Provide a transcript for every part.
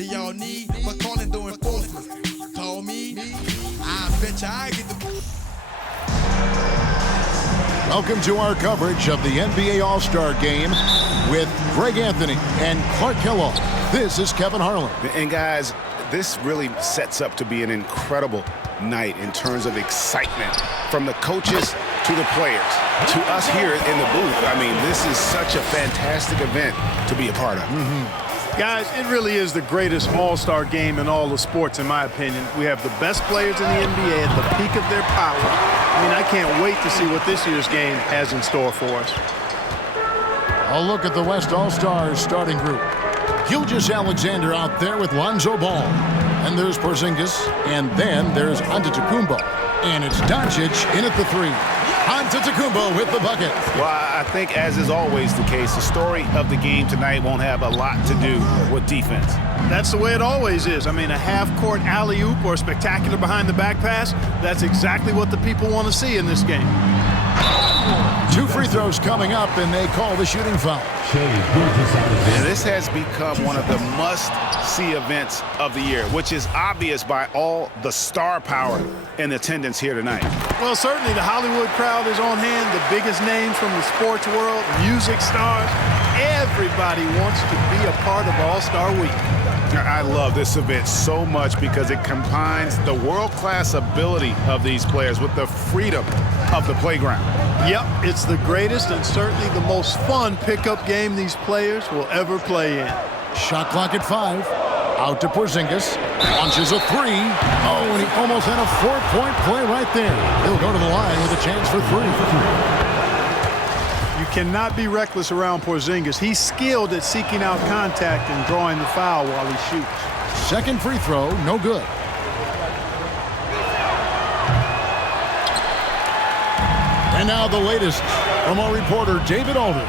Do y'all need McCollum doing enforcement? Call me. I bet you I get the... Welcome to our coverage of the NBA All-Star Game with Greg Anthony and Clark Kellogg. This is Kevin Harlan. And guys, this really sets up to be an incredible night in terms of excitement from the coaches to the players to us here in the booth. I mean, this is such a fantastic event to be a part of. Guys, it really is the greatest all-star game in all of sports, in my opinion. We have the best players in the NBA at the peak of their power. I mean, I can't wait to see what this year's game has in store for us. A look at the West All-Stars starting group. Gilgeous-Alexander out there with Lonzo Ball. And there's Porzingis. And then there's Antetokounmpo. And it's Doncic in at the three. Antetokounmpo with the bucket. Well, I think, as is always the case, the story of the game tonight won't have a lot to do with defense. That's the way it always is. I mean, a half-court alley-oop or a spectacular behind-the-back pass, that's exactly what the people want to see in this game. 2 free throws coming up, and they call the shooting foul. And this has become one of the must-see events of the year, which is obvious by all the star power in attendance here tonight. Well, certainly the Hollywood crowd is on hand, the biggest names from the sports world, music stars. Everybody wants to be a part of All-Star Week. I love this event so much because it combines the world-class ability of these players with the freedom of the playground. Yep, it's the greatest and certainly the most fun pickup game these players will ever play in. Shot clock at 5. Out to Porzingis. Launches a 3. Oh, and he almost had a 4-point play right there. He'll go to the line with a chance for 3. You cannot be reckless around Porzingis. He's skilled at seeking out contact and drawing the foul while he shoots. Second free throw, no good. And now the latest from our reporter, David Aldridge.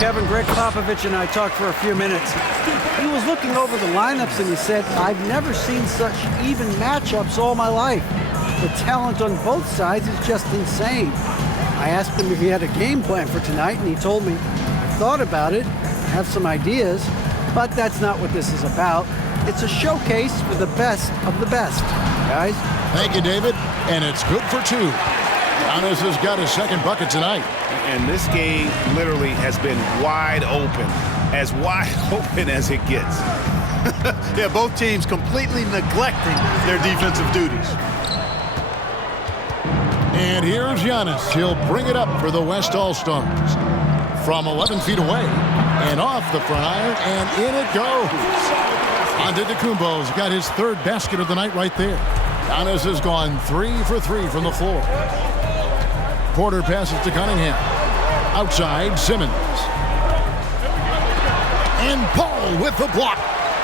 Kevin, Greg Popovich and I talked for a few minutes. He was looking over the lineups and he said, I've never seen such even matchups all my life. The talent on both sides is just insane. I asked him if he had a game plan for tonight, and he told me, I've thought about it, I have some ideas, but that's not what this is about. It's a showcase for the best of the best, guys. Thank you, David. And it's good for 2. Giannis has got his second bucket tonight. And this game literally has been wide open as it gets. Yeah, both teams completely neglecting their defensive duties. And here's Giannis. He'll bring it up for the West All-Stars. From 11 feet away and off the front iron, and in it goes. Antetokounmpo's got his 3rd basket of the night right there. Giannis has gone 3 for 3 from the floor. Porter passes to Cunningham. Outside, Simmons. And Paul with the block.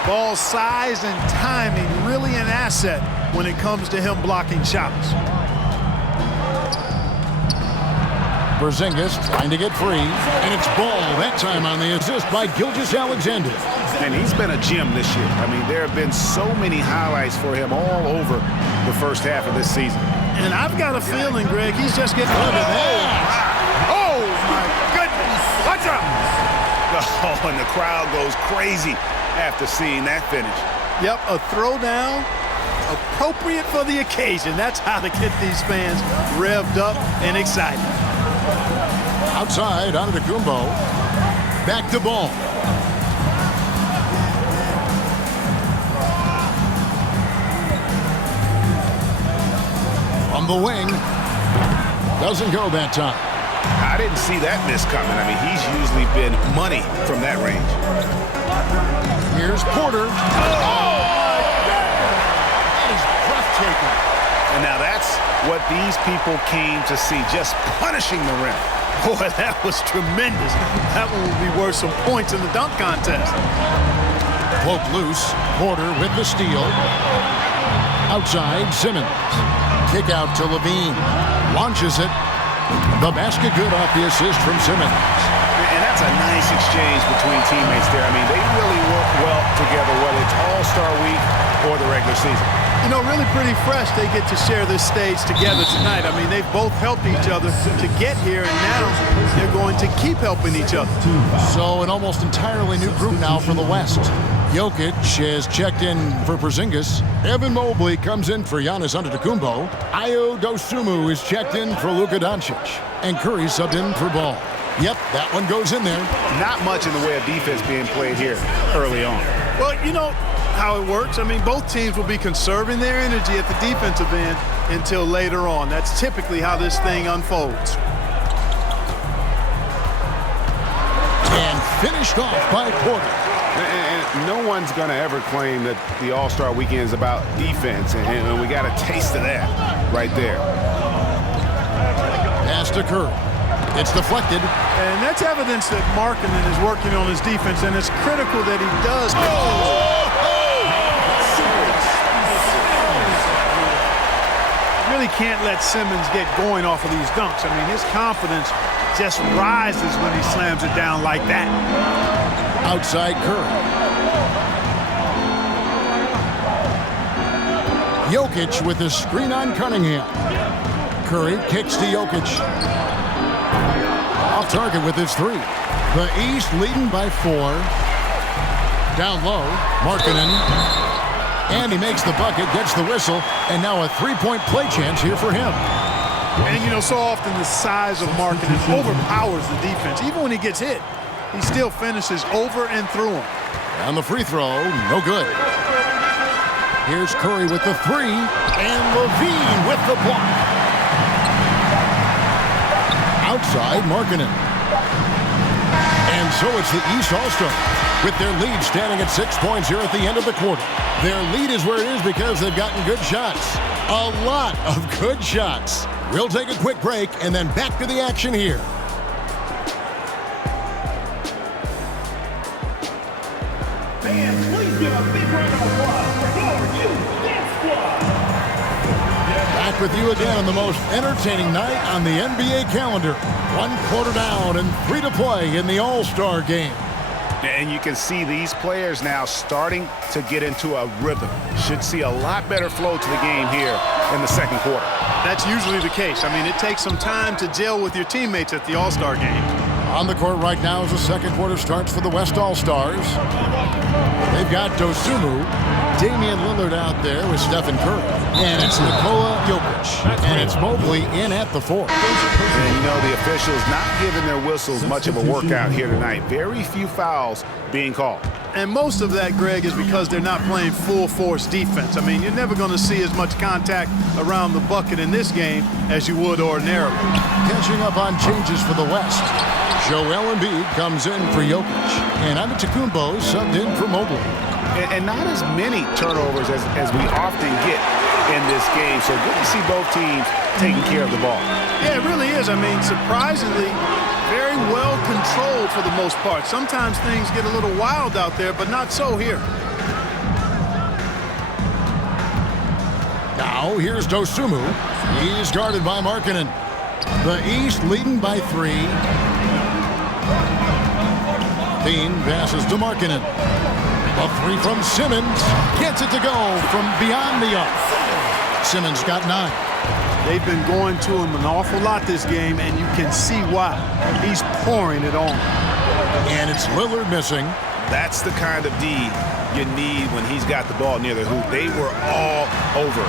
Ball size and timing really an asset when it comes to him blocking shots. Porzingis trying to get free, and it's Ball that time on the assist by Gilgeous-Alexander. And he's been a gem this year. I mean, there have been so many highlights for him all over the first half of this season. And I've got a feeling, Greg, he's just getting... Look at that! Oh, my goodness! Watch out! Oh, and the crowd goes crazy after seeing that finish. Yep, a throwdown appropriate for the occasion. That's how to get these fans revved up and excited. Outside, Antetokounmpo. Back to Ball. From the wing. Doesn't go that time. I didn't see that miss coming. I mean, he's usually been money from that range. Here's Porter. Oh! That is breathtaking. And now that's what these people came to see, just punishing the rim. Boy, that was tremendous. That one will be worth some points in the dunk contest. Poke loose. Porter with the steal. Outside, Simmons. Kick out to Levine. Launches it. The basket good off the assist from Simmons. And that's a nice exchange between teammates there. I mean, they really work well together, whether it's All-Star Week or the regular season. You know, really pretty fresh they get to share this stage together tonight. I mean, they've both helped each other to get here, and now they're going to keep helping each other. So an almost entirely new group now for the West. Jokic has checked in for Porzingis. Evan Mobley comes in for Giannis Antetokounmpo. Ayo Dosunmu is checked in for Luka Doncic. And Curry subbed in for Ball. Yep, that one goes in there. Not much in the way of defense being played here early on. Well, you know how it works. I mean, both teams will be conserving their energy at the defensive end until later on. That's typically how this thing unfolds. And finished off by Porter. And no one's going to ever claim that the All-Star Weekend is about defense, and we got a taste of that right there. Pass to Curry. It's deflected. And that's evidence that Markkanen is working on his defense, and it's critical that he does. Really can't let Simmons get going off of these dunks. I mean, his confidence just rises when he slams it down like that. Outside Curry. Jokic with the screen on Cunningham. Curry kicks to Jokic. Off target with his three. The East leading by 4. Down low, Markkanen. And he makes the bucket, gets the whistle, and now a three-point play chance here for him. And, you know, so often the size of Markkanen overpowers the defense. Even when he gets hit, he still finishes over and through him. And the free throw, no good. Here's Curry with the three, and Levine with the block. Outside, Markkanen. And so it's the East All-Star with their lead standing at 6 points here at the end of the quarter. Their lead is where it is because they've gotten good shots. A lot of good shots. We'll take a quick break and then back to the action here. Fans, please give a big round of applause for your Dance Squad. Back with you again on the most entertaining night on the NBA calendar. 1 quarter down and 3 to play in the All-Star game. And you can see these players now starting to get into a rhythm. Should see a lot better flow to the game here in the second quarter. That's usually the case. I mean, it takes some time to gel with your teammates at the All-Star game. On the court right now as the second quarter starts for the West All-Stars. They've got Dosunmu, Damian Lillard out there with Stephen Curry. And it's Nikola Jokic. And it's Mobley in at the 4. And you know, the officials not giving their whistles much of a workout here tonight. Very few fouls being called. And most of that, Greg, is because they're not playing full-force defense. I mean, you're never going to see as much contact around the bucket in this game as you would ordinarily. Catching up on changes for the West. Joel Embiid comes in for Jokic. And Antetokounmpo subbed in for Mobley. And not as many turnovers as we often get in this game. So good to see both teams taking care of the ball. Yeah, it really is. I mean, surprisingly, very well controlled for the most part. Sometimes things get a little wild out there, but not so here. Now here's Dosunmu. He's guarded by Markkanen. The East leading by 3. Dean passes to Markkanen. A 3 from Simmons. Gets it to go from beyond the arc. Simmons got 9. They've been going to him an awful lot this game, and you can see why. He's pouring it on. And it's Lillard missing. That's the kind of D you need when he's got the ball near the hoop. They were all over.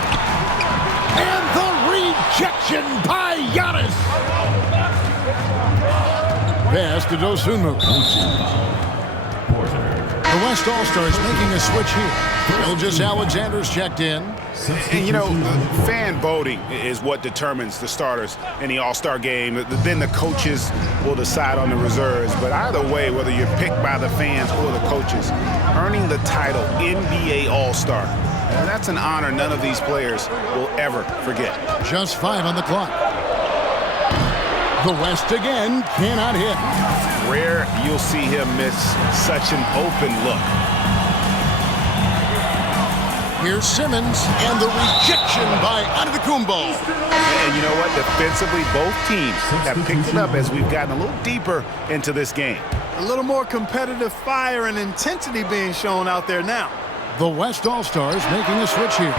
And the rejection by Giannis. Pass to Dosunmu. The West All-Stars making a switch here. Gilgeous Alexander's checked in. And, you know, fan voting is what determines the starters in the All-Star game. Then the coaches will decide on the reserves. But either way, whether you're picked by the fans or the coaches, earning the title NBA All-Star, that's an honor none of these players will ever forget. Just 5 on the clock. The West again cannot hit. Rare you'll see him miss such an open look. Here's Simmons and the rejection by Antetokounmpo. And you know what? Defensively, both teams have picked it up as we've gotten a little deeper into this game. A little more competitive fire and intensity being shown out there now. The West All-Stars making a switch here.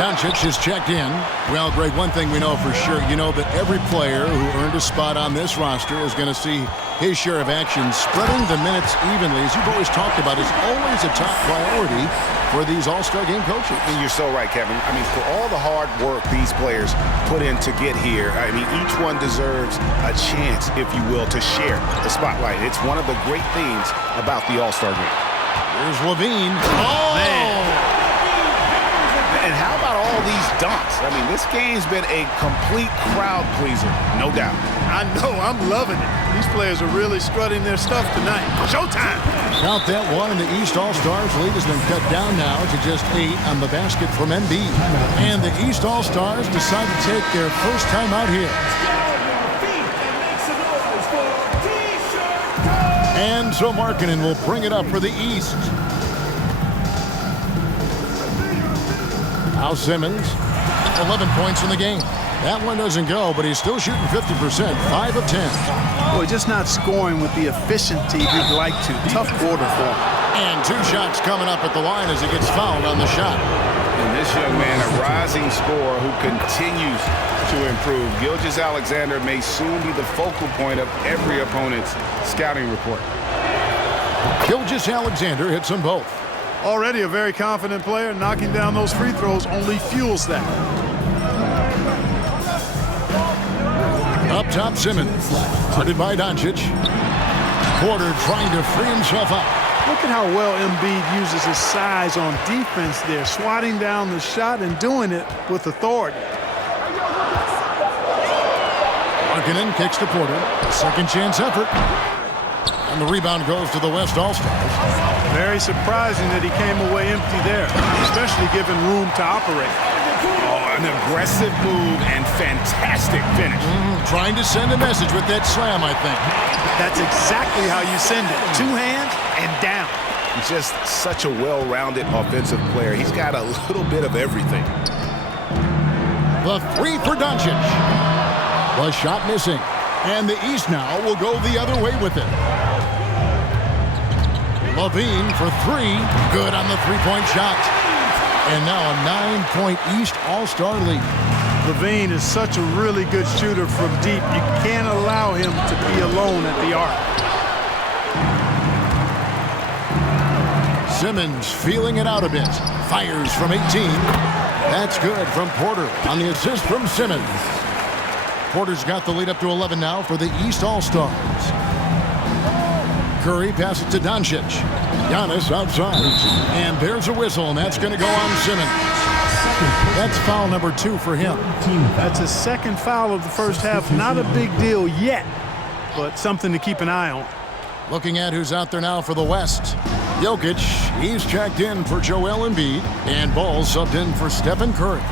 Doncic is checked in. Well, Greg, one thing we know for sure, you know that every player who earned a spot on this roster is going to see his share of action. Spreading the minutes evenly, as you've always talked about, is always a top priority for these All-Star Game coaches. And you're so right, Kevin. I mean, for all the hard work these players put in to get here, I mean, each one deserves a chance, if you will, to share the spotlight. It's one of the great things about the All-Star Game. Here's Levine. Oh! Man. And how about all these dunks? I mean, this game's been a complete crowd pleaser, no doubt. I know, I'm loving it. These players are really strutting their stuff tonight. Showtime! Count that one, and the East All-Stars lead has been cut down now to just 8 on the basket from Embiid. And the East All-Stars decide to take their first time out here. And so Markkanen will bring it up for the East. Now Simmons, 11 points in the game. That one doesn't go, but he's still shooting 50%, 5 of 10. Boy, just not scoring with the efficiency he'd like to. Tough quarter for him. And 2 shots coming up at the line as he gets fouled on the shot. And this young man, a rising scorer who continues to improve. Gilgeous-Alexander may soon be the focal point of every opponent's scouting report. Gilgeous-Alexander hits them both. Already a very confident player. Knocking down those free throws only fuels that. Up top, Simmons. Guarded by Doncic. Porter trying to free himself up. Look at how well Embiid uses his size on defense there, swatting down the shot and doing it with authority. Markkanen kicks to Porter. Second chance effort. And the rebound goes to the West All-Stars. Very surprising that he came away empty there, especially given room to operate. Oh, an aggressive move and fantastic finish. Trying to send a message with that slam, I think. That's exactly how you send it. 2 hands and down. He's just such a well-rounded offensive player. He's got a little bit of everything. The 3 for Doncic. The shot missing. And the East now will go the other way with it. Levine for 3. Good on the 3-point shot. And now a 9-point East All-Star lead. Levine is such a really good shooter from deep. You can't allow him to be alone at the arc. Simmons feeling it out a bit. Fires from 18. That's good from Porter on the assist from Simmons. Porter's got the lead up to 11 now for the East All-Stars. Curry passes to Doncic. Giannis outside. And there's a whistle, and that's going to go on Simmons. That's foul number 2 for him. That's his second foul of the first half. Not a big deal yet, but something to keep an eye on. Looking at who's out there now for the West. Jokic, he's checked in for Joel Embiid. And Ball subbed in for Stephen Curry.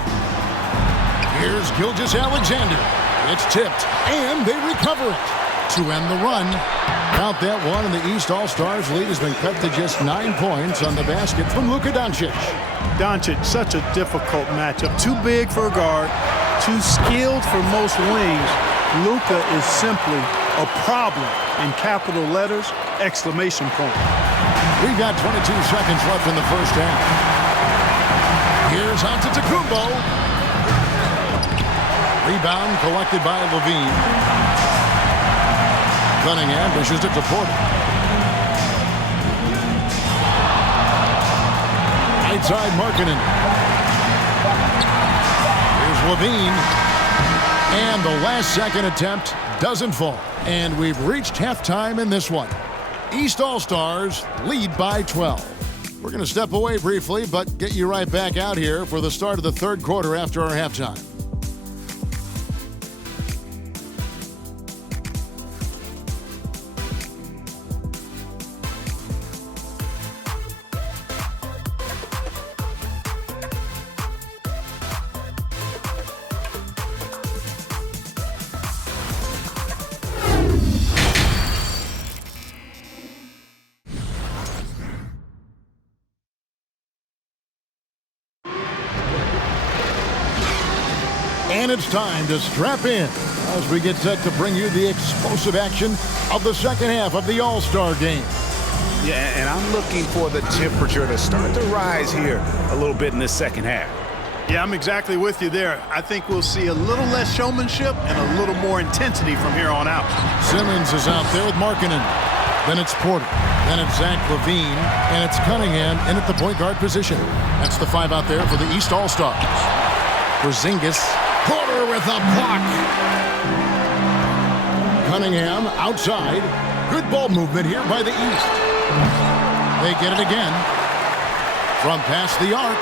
Here's Gilgeous-Alexander. It's tipped, and they recover it to end the run. Count that one, and the East All-Stars lead has been cut to just 9 points on the basket from Luka Doncic. Doncic, such a difficult matchup. Too big for a guard, too skilled for most wings. Luka is simply a problem in capital letters, exclamation point. We've got 22 seconds left in the first half. Here's Antetokounmpo. Rebound collected by Levine. Cunningham pushes it to Porter. Right side, Markkanen. Here's Levine. And the last second attempt doesn't fall. And we've reached halftime in this one. East All-Stars lead by 12. We're going to step away briefly, but get you right back out here for the start of the third quarter after our halftime. And it's time to strap in as we get set to bring you the explosive action of the second half of the All-Star Game. Yeah, and I'm looking for the temperature to start to rise here a little bit in this second half. Yeah, I'm exactly with you there. I think we'll see a little less showmanship and a little more intensity from here on out. Simmons is out there with Markkanen. Then it's Porter. Then it's Zach LaVine. And it's Cunningham in at the point guard position. That's the 5 out there for the East All-Stars. Porzingis. Porter with a block. Cunningham outside. Good ball movement here by the East. They get it again. From past the arc.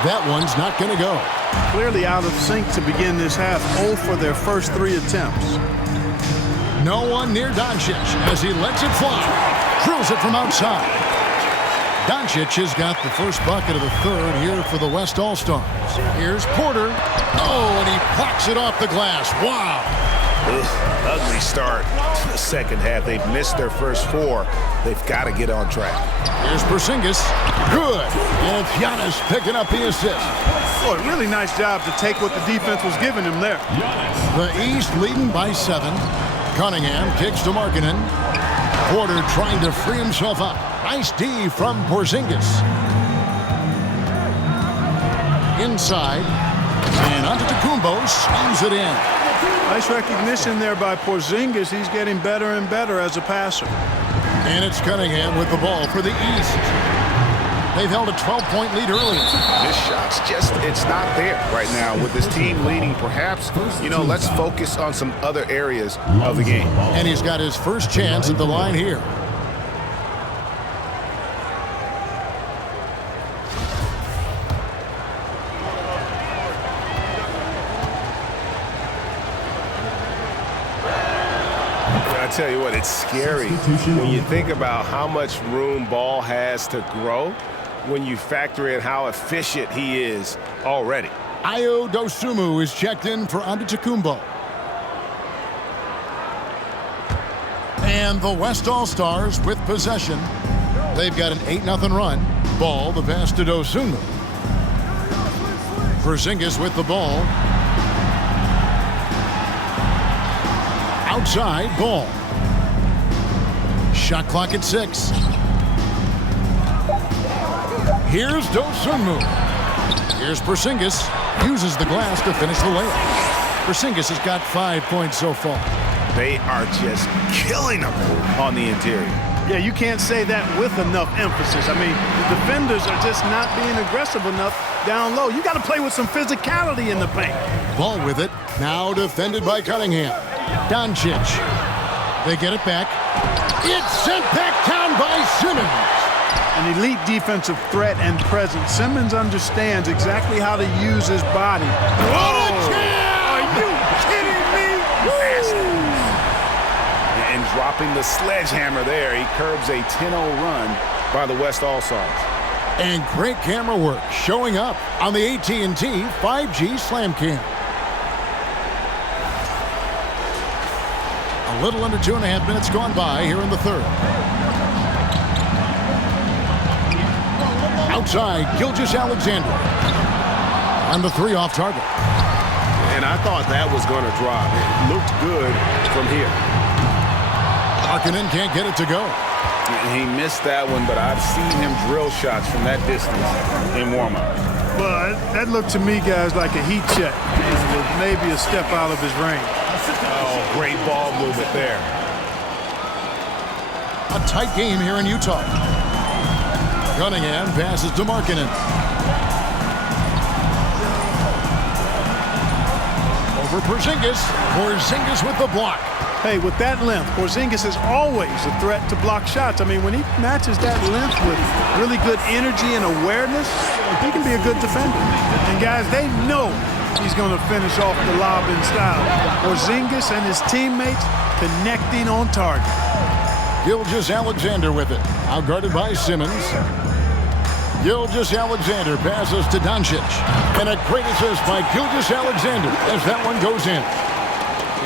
That one's not going to go. Clearly out of sync to begin this half. 0 for their first 3 attempts. No one near Doncic as he lets it fly. Drills it from outside. Doncic has got the first bucket of the third here for the West All-Stars. Here's Porter. Oh, and he plucks it off the glass. Wow. Ugly start to the second half. They've missed their first 4. They've got to get on track. Here's Porzingis. Good. And Giannis picking up the assist. Boy, really nice job to take what the defense was giving him there. The East leading by 7. Cunningham kicks to Markkanen. Porter trying to free himself up. Nice D from Porzingis. Inside. And Antetokounmpo slams it in. Nice recognition there by Porzingis. He's getting better and better as a passer. And it's Cunningham with the ball for the East. They've held a 12-point lead earlier. This shot's just, it's not there right now with this team leading. Perhaps, let's focus on some other areas of the game. And he's got his first chance at the line here. I tell you what, it's scary when you think about how much room Ball has to grow when you factor in how efficient he is already. Ayo Dosunmu is checked in for Antetokounmpo. And the West All-Stars with possession. They've got an 8-0 run. Ball, the pass to Dosunmu. Porzingis with the ball. Outside, Ball. Shot clock at 6. Here's Dosunmu. Here's Porzingis. Uses the glass to finish the layup. Porzingis has got 5 points so far. They are just killing them on the interior. Yeah, you can't say that with enough emphasis. I mean, the defenders are just not being aggressive enough down low. You got to play with some physicality in the paint. Ball with it. Now defended by Cunningham. Doncic. They get it back. It's sent back down by Simmons. An elite defensive threat and presence. Simmons understands exactly how to use his body. What a jam! Are you kidding me? And dropping the sledgehammer there, he curbs a 10-0 run by the West All-Stars. And great camera work showing up on the AT&T 5G Slam Cam. A little under 2.5 minutes gone by here in the third. Outside, Gilgeous-Alexander. And the 3 off target. And I thought that was going to drop. It looked good from here. Markkanen can't get it to go. He missed that one, but I've seen him drill shots from that distance in warm-up. But that looked to me, guys, like a heat check. With maybe a step out of his range. Oh, great ball movement there. A tight game here in Utah. Cunningham passes to Markkanen. Over Porzingis. Porzingis with the block. Hey, with that length, Porzingis is always a threat to block shots. I mean, when he matches that length with really good energy and awareness, he can be a good defender. And guys, they know he's going to finish off the lob in style. Porzingis and his teammates connecting on target. Gilgeous-Alexander with it. Out guarded by Simmons. Gilgeous-Alexander passes to Doncic. And a great assist by Gilgeous-Alexander as that one goes in.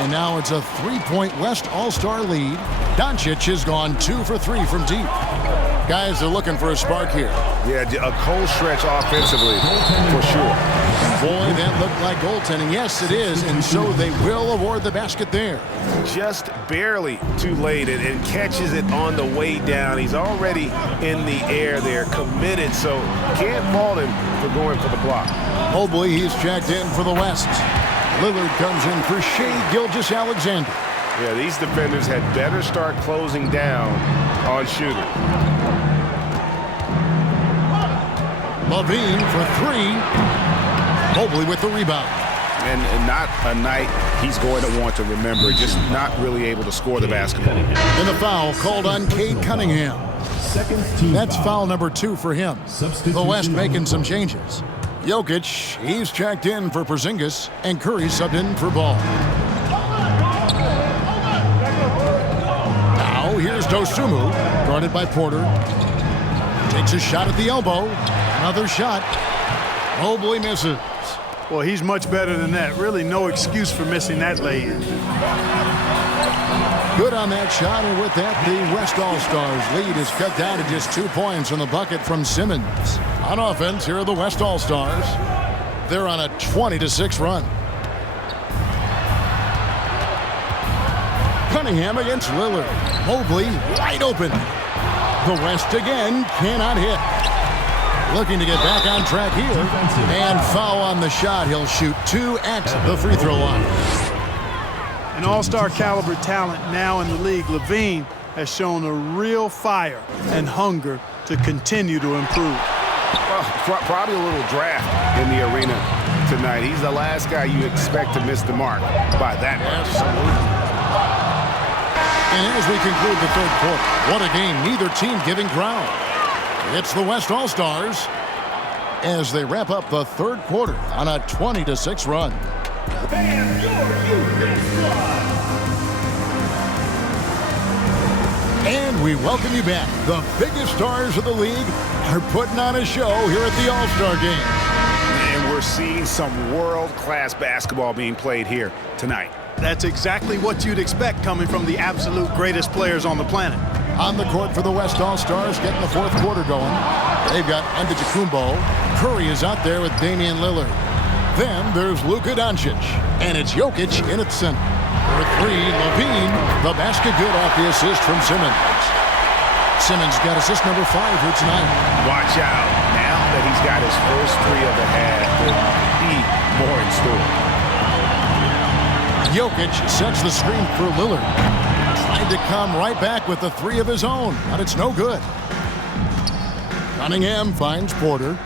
And now it's a 3-point West All-Star lead. Doncic has gone 2 for 3 from deep. Guys are looking for a spark here. Yeah, a cold stretch offensively, for sure. Boy, that looked like goaltending. Yes, it is, and so they will award the basket there. Just barely too late and catches it on the way down. He's already in the air there, committed, so can't fault him for going for the block. Mobley, he's checked in for the West. Lillard comes in for Shai Gilgeous-Alexander. Yeah, these defenders had better start closing down on shooting. Levine for three. Mobley with the rebound. And not a night he's going to want to remember, just not really able to score the basketball. And the foul called on Cade Cunningham. That's foul number 2 for him. The West making some changes. Jokic, he's checked in for Porzingis, and Curry subbed in for Ball. Now here's Dosunmu, guarded by Porter. Takes a shot at the elbow. Another shot. Mobley misses. Well, he's much better than that. Really no excuse for missing that lay-in. Good on that shot, and with that, the West All-Stars lead is cut down to just 2 points on the bucket from Simmons. On offense, here are the West All-Stars. They're on a 20-6 run. Cunningham against Lillard. Mobley wide open. The West again cannot hit. Looking to get back on track here. And foul on the shot. He'll shoot 2 at the free throw line. An all-star caliber talent now in the league, Levine has shown a real fire and hunger to continue to improve. Well, probably a little draft in the arena tonight. He's the last guy you expect to miss the mark by that much. And as we conclude the third quarter, what a game, neither team giving ground. It's the West All-Stars as they wrap up the third quarter on a 20-6 run. And your Houston squad. And we welcome you back. The biggest stars of the league are putting on a show here at the All-Star Game. And we're seeing some world-class basketball being played here tonight. That's exactly what you'd expect coming from the absolute greatest players on the planet. On the court for the West All-Stars, getting the fourth quarter going. They've got Antetokounmpo. Curry is out there with Damian Lillard. Then there's Luka Doncic, and it's Jokic in its center. For three, Levine, the basket good off the assist from Simmons. Simmons got assist number 5 here tonight. Watch out. Now that he's got his first 3 of the half, there'll be more in store. Jokic sets the screen for Lillard. Tried to come right back with the 3 of his own, but it's no good. Cunningham finds Porter.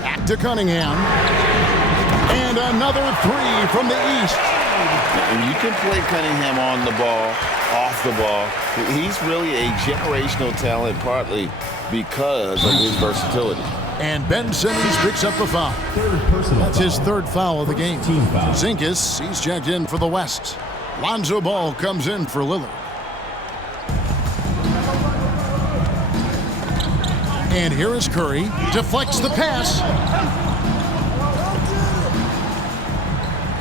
Back to Cunningham. And another 3 from the East. And you can play Cunningham on the ball, off the ball. He's really a generational talent, partly because of his versatility. And Ben Simmons picks up the foul. That's his 3rd foul of the game. Porzingis, he's checked in for the West. Lonzo Ball comes in for Lillard. And here is Curry. Deflects the pass.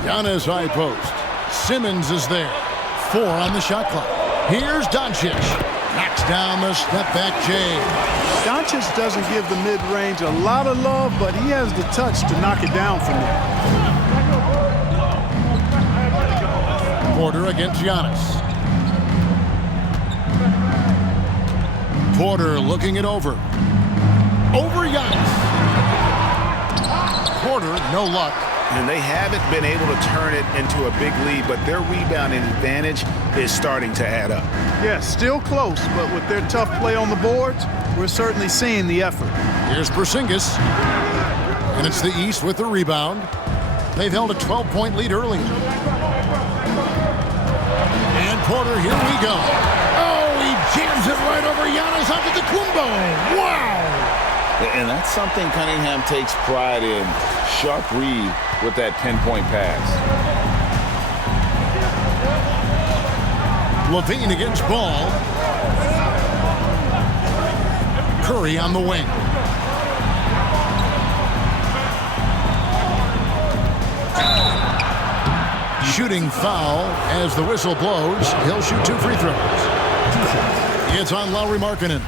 Giannis high post. Simmons is there. 4 on the shot clock. Here's Doncic. Knocks down the step-back J. Doncic doesn't give the mid-range a lot of love, but he has the touch to knock it down from there. Porter against Giannis. Porter looking it over. Over Giannis. Porter, no luck. And they haven't been able to turn it into a big lead, but their rebounding advantage is starting to add up. Yeah, still close, but with their tough play on the boards, we're certainly seeing the effort. Here's Porzingis. And it's the East with the rebound. They've held a 12-point lead early. And Porter, here we go. Oh, he jams it right over Giannis Antetokounmpo. Wow! And that's something Cunningham takes pride in. Sharp read with that 10-point pass. Levine against Ball. Curry on the wing. Shooting foul as the whistle blows. He'll shoot 2 free throws. It's on Lauri Markkanen.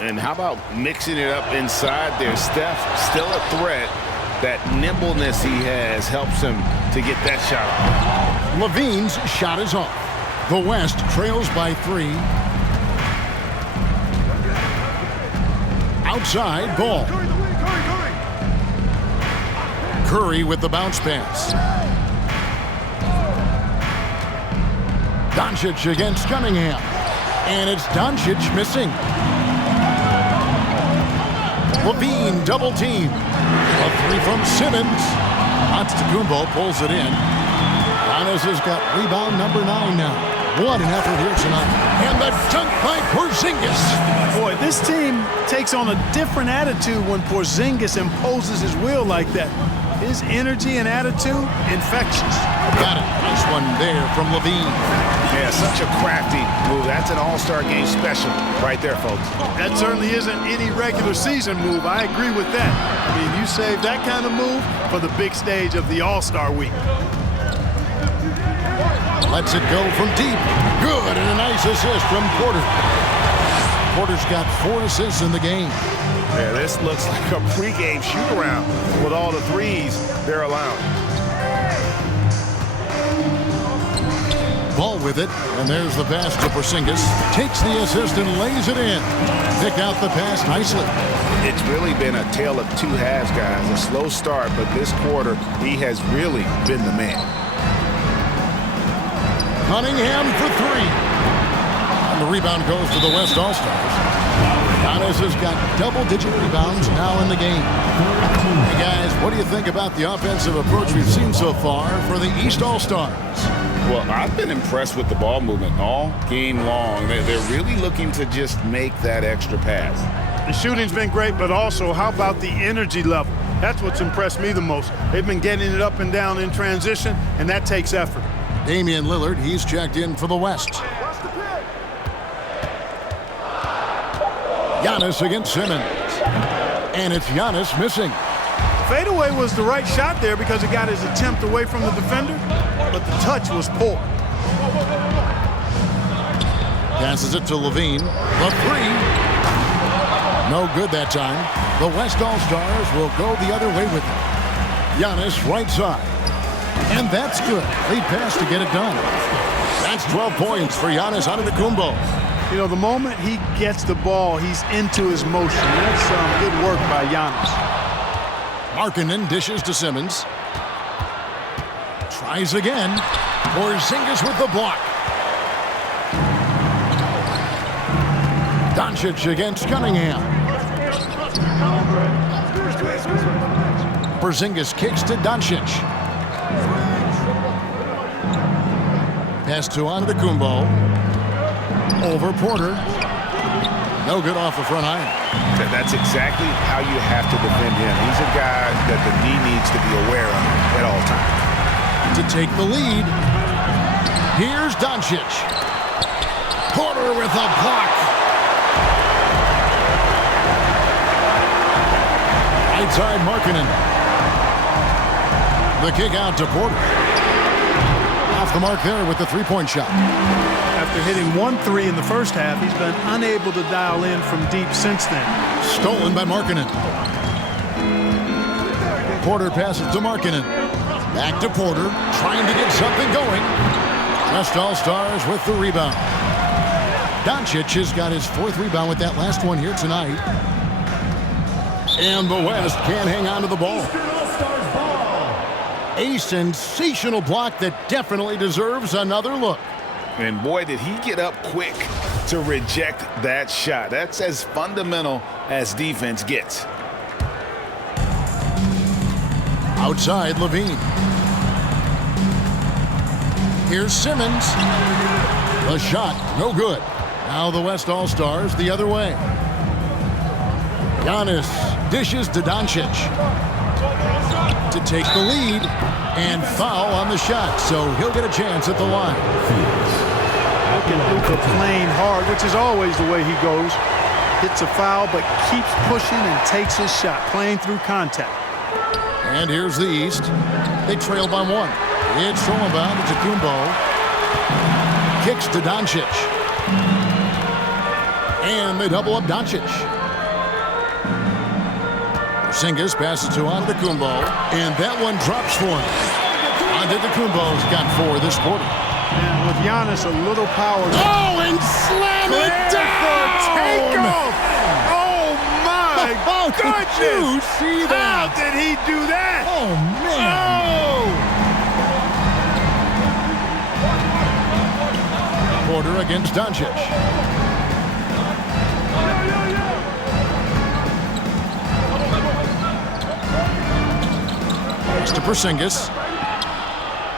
And how about mixing it up inside there? Steph still a threat. That nimbleness he has helps him to get that shot off. Levine's shot is off. The West trails by 3. Outside, Ball. Curry with the bounce pass. Doncic against Cunningham. And it's Doncic missing. Levine double team. A three from Simmons. Antetokounmpo pulls it in. Giannis has got rebound number 9 now. What an effort here tonight. And the dunk by Porzingis. Boy, this team takes on a different attitude when Porzingis imposes his will like that. His energy and attitude, infectious. Got it. Nice one there from Levine. Yeah, such a crafty move. That's an all-star game special right there, folks. That certainly isn't any regular season move. I agree with that. I mean, you save that kind of move for the big stage of the All-Star week. Lets it go from deep. Good, and a nice assist from Porter. Porter's got 4 assists in the game. Yeah, this looks like a pregame shoot-around with all the threes they're allowing. Ball with it, and there's the pass to Porzingis. Takes the assist and lays it in. Pick out the pass nicely. It's really been a tale of two halves, guys. A slow start, but this quarter, he has really been the man. Cunningham for 3. And the rebound goes to the West All-Stars. Giannis has got double-digit rebounds now in the game. Hey, guys, what do you think about the offensive approach we've seen so far for the East All-Stars? Well, I've been impressed with the ball movement all game long. They're really looking to just make that extra pass. The shooting's been great, but also how about the energy level? That's what's impressed me the most. They've been getting it up and down in transition, and that takes effort. Damian Lillard, he's checked in for the West. Giannis against Simmons. And it's Giannis missing. Fadeaway was the right shot there because it got his attempt away from the defender, but the touch was poor. Passes it to Levine. The 3. No good that time. The West All-Stars will go the other way with it. Giannis right side. And that's good. Lead pass to get it done. That's 12 points for Giannis Antetokounmpo. You know, the moment he gets the ball, he's into his motion. That's good work by Giannis. Markkanen dishes to Simmons. Tries again. Porzingis with the block. Doncic against Cunningham. Porzingis kicks to Doncic. Pass to Antetokounmpo. Over Porter. No good off the front iron. That's exactly how you have to defend him. He's a guy that the D needs to be aware of at all times. To take the lead, here's Doncic. Porter with a block. Right side Markkanen. The kick out to Porter. Off the mark there with the three-point shot. After hitting 1-3 in the first half, he's been unable to dial in from deep since then. Stolen by Markkanen. Porter passes to Markkanen. Back to Porter, trying to get something going. West All-Stars with the rebound. Doncic has got his 4th rebound with that last one here tonight. And the West can't hang on to the ball. A sensational block that definitely deserves another look. And boy, did he get up quick to reject that shot. That's as fundamental as defense gets. Outside Levine. Here's Simmons. The shot, no good. Now the West All-Stars the other way. Giannis dishes to Doncic to take the lead and foul on the shot, so he'll get a chance at the line. Look at Luka playing hard, which is always the way he goes. Hits a foul, but keeps pushing and takes his shot, playing through contact. And here's the East. They trail by 1. It's Antetokounmpo to Kumbo. Kicks to Doncic. And they double up Doncic. Porzingis passes to Antetokounmpo, and that one drops for him. Antetokounmpo's got 4 this quarter. And with Giannis, a little power. Oh, and slam it down! Takeoff! Oh, my goodness! Did you see How that? did he do that? Oh, man. Oh! Porter against Doncic. To Porzingis.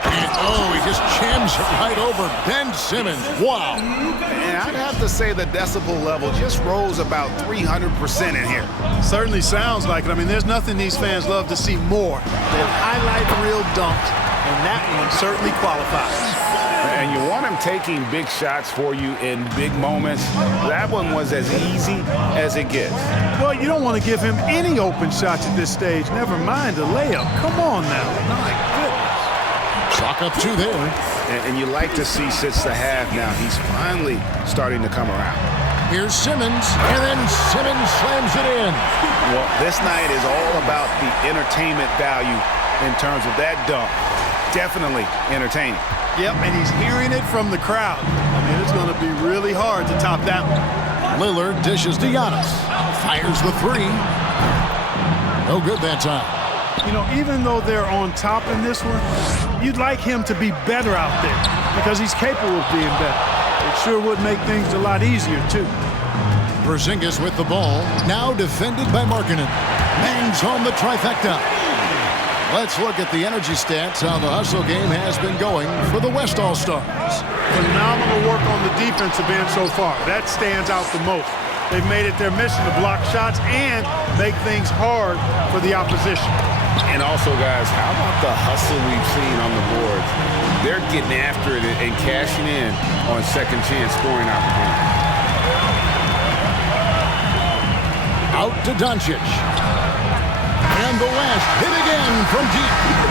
And, oh, he just jams it right over Ben Simmons. Wow. And I'd have to say the decibel level just rose about 300% in here. Certainly sounds like it. I mean, there's nothing these fans love to see more than highlight reel dunks, and that one certainly qualifies. And you want him taking big shots for you in big moments. That one was as easy as it gets. Well, you don't want to give him any open shots at this stage, never mind a layup. Come on now. My goodness. Chalk up 2 there. And you like to see since the half now, he's finally starting to come around. Here's Simmons, and then Simmons slams it in. Well, this night is all about the entertainment value in terms of that dunk. Definitely entertaining. Yep, and he's hearing it from the crowd. I mean, it's going to be really hard to top that one. Lillard dishes to Giannis. Fires the 3. No good that time. You know, even though they're on top in this one, you'd like him to be better out there because he's capable of being better. It sure would make things a lot easier, too. Porzingis with the ball, now defended by Markkanen. Bangs home the trifecta. Let's look at the energy stats, how the hustle game has been going for the West All-Stars. Phenomenal work on the defensive end so far. That stands out the most. They've made it their mission to block shots and make things hard for the opposition. And also, guys, how about the hustle we've seen on the boards? They're getting after it and cashing in on second chance scoring opportunities. Out to Doncic. And the last hit again from deep.